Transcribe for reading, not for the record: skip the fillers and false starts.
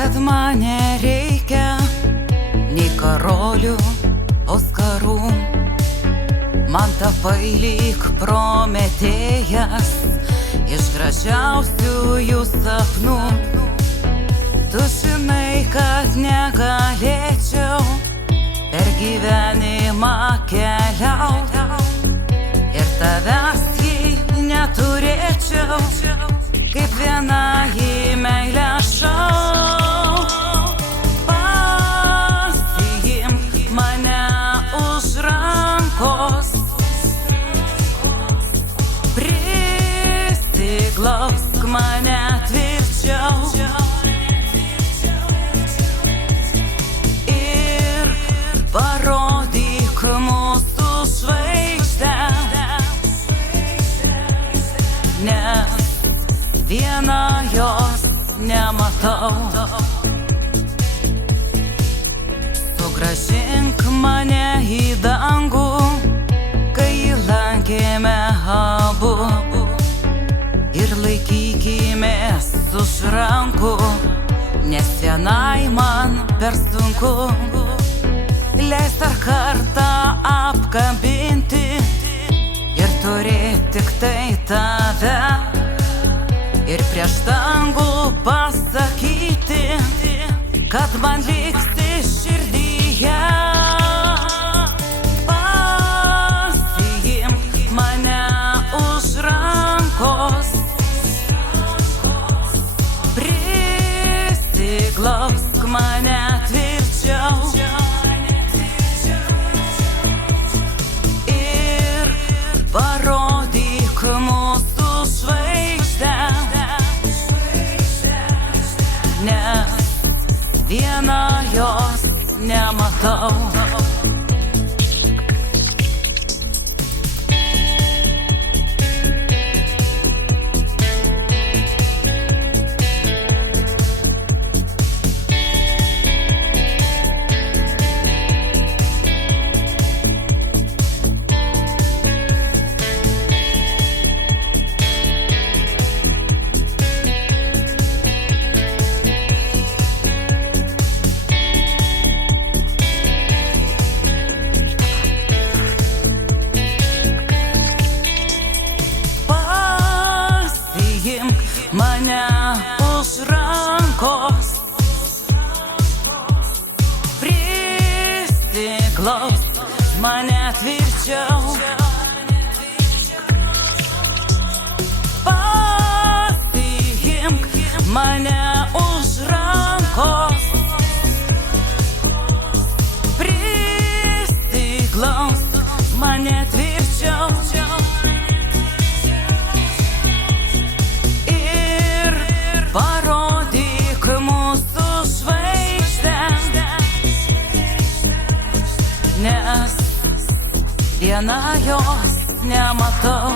kad man nereikia nei karolių, Oskarų. Man tapai lyg Prometėjas iš gražiausiųjų sapnų. Tu žinai, kad negalėčiau per gyvenimą keliauti ir tavęs jei neturėčiau, kaip viena į meilę šau. Pasiimk mane už rankos, prisiglausk mane tvirčiau ir parodyk mūsų žvaigždę, nes vieną jos nematau. Sugrąžink mane į dangų, kai lankėme abu, ir laikykimės už rankų, nes vienai man per sunku. Leis dar kartą apkabinti ir turėti tik tai tave, ir prieš dangų pasakyti, kad man liksi širdyje. Pasiimk mane už rankos, prisiglausk mane tvirčiau ir parodyk mūsų žvaigždę, nes vieną jos nematau. Mane už rankos, prisiglausk mane tvirčiau, pasiimk mane už rankos, prisiglausk mane tvirčiau parodyk mūsų žvaigždę, nes vieną jos nematau.